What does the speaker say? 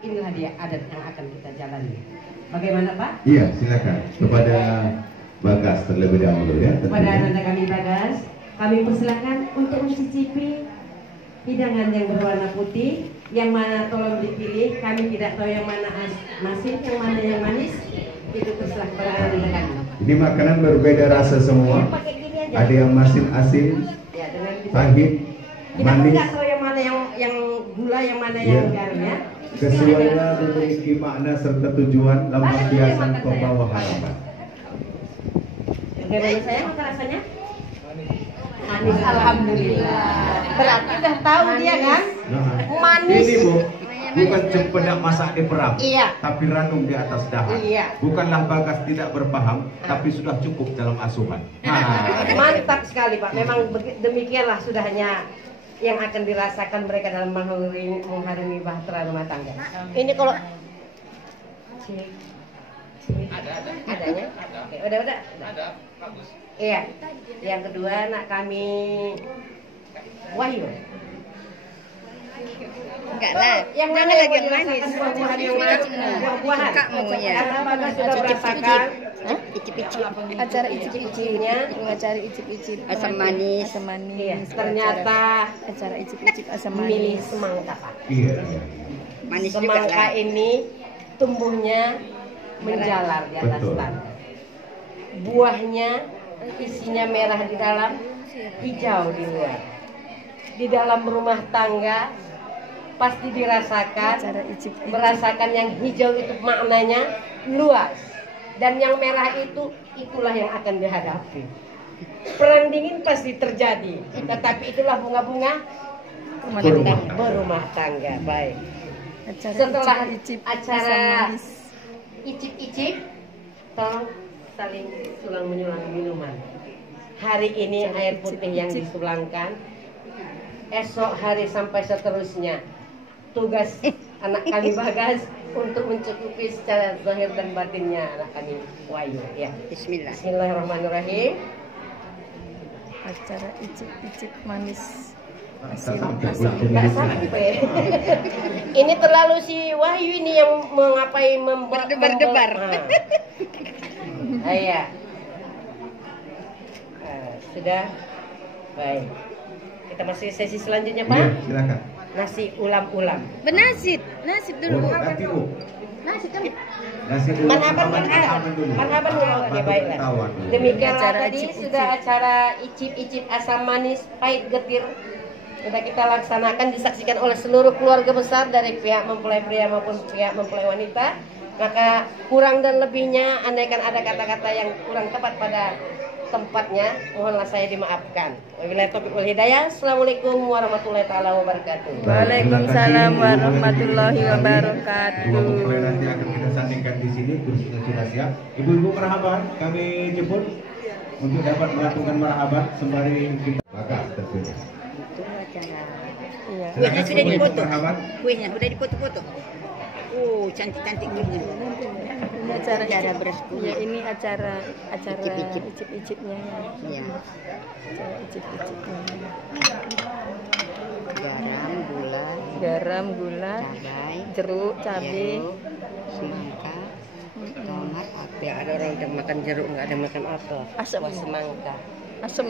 inilah dia adat yang akan kita jalani. Bagaimana Pak? Iya, silakan kepada Bagas terlebih dahulu ya. Kepada anak kami Bagas, kami persilakan untuk mencicipi hidangan yang berwarna putih. Yang mana tolong dipilih, kami tidak tahu yang mana masin, yang mana yang manis. Itu terserah kepada anak kami. Ini makanan berbeda rasa semua. Ada yang masin, asin, ya, pahit, manis. Kita tidak tahu yang mana yang gula, yang mana yang garam ya. Kesemuanya memiliki makna serta tujuan lambang hiasan pembawa harapan. Bagaimana saya makan rasanya? Manis, alhamdulillah. Berarti udah tahu dia kan? Manis. Ini Bu, bukan cempedak masak di perang, iya, tapi ranum di atas dahan. Iya. Bukanlah Bagas tidak berpaham, tapi sudah cukup dalam asuhan. Mantap sekali Pak. Memang demikianlah sudahnya yang akan dirasakan mereka dalam mengharungi bahtera rumah tangga. Ini kalau adanya, oke, udah. Ada, bagus. Iya. Yang kedua anak kami Wahyu. Enggak lah. Yang mana lagi yang manis? Buah-buahan yang manis. Buah-buahan. Karena Bagas sudah merasakan icip-icip. acara icip-icipnya, Acara icip-icip. asam manis. Asam manis. Iya, ternyata Acara icip-icip asam milih manis. semangka Pak. Iya. Manis juga Semangka lah. ini tumbuhnya menjalar di atas Betul. tanah. Buahnya isinya merah di dalam, hijau di luar. Di dalam rumah tangga pasti dirasakan, Acara icip-icip. merasakan yang hijau itu maknanya luas, dan yang merah itu itulah yang akan dihadapi. Perang dingin pasti terjadi, tetapi itulah bunga-bunga berumah tangga. Baik. Acara Setelah icip-icip acara asam manis. icip-icip, tolong saling sulang menyulang minuman. Hari ini air putih yang disulangkan, esok hari sampai seterusnya tugas anak kami Bagas untuk mencukupi secara zahir dan batinnya anak kami Wahyu ya. Bismillah. Bismillahirrahmanirrahim. Acara icip-icip manis. Nggak sampai. Ini terlalu si Wahyu ini yang mengapai Berdebar-debar. Iya. Sudah. Baik. Kita masih sesi selanjutnya Pak. Iya, silakan. Nasi ulam-ulam. Nasib dulu. Oh, nanti Bu. Nasi kan. Nasi dulu. Marhaban dulu. Oke, baiklah. Demikianlah Acara tadi icip-icip. sudah acara icip-icip asam manis pahit getir sudah kita laksanakan, disaksikan oleh seluruh keluarga besar dari pihak mempelai pria maupun pihak mempelai wanita. Maka kurang dan lebihnya andaikan ada kata-kata yang kurang tepat pada tempatnya, mohonlah saya dimaafkan. Wabillahi taufiq wal hidayah. Assalamualaikum warahmatullahi taala wabarakatuh. Waalaikumsalam warahmatullahi wabarakatuh. Dua mempelai nanti akan kita sandingkan di sini, kursinya sudah siap. Ibu-ibu marhaban, kami jemput untuk dapat melakukan marhaban sembari kita Bagas tentunya. Itu acara. Iya. Silakan Sudah ibu-ibu dipoto. marhaban. Kuenya sudah dipoto-foto. Cantik-cantik kuenya. Ini acara beras kuenya. ya, ini acara Icip-icip. icip-icipnya ya. Iya. Acara icip-icipnya. Garam, gula, Garam, gula, cabai, jeruk, cabai, semangka, tomat, ya ada orang yang makan jeruk nggak ada makan apa? Asam. Buah semangka. asam.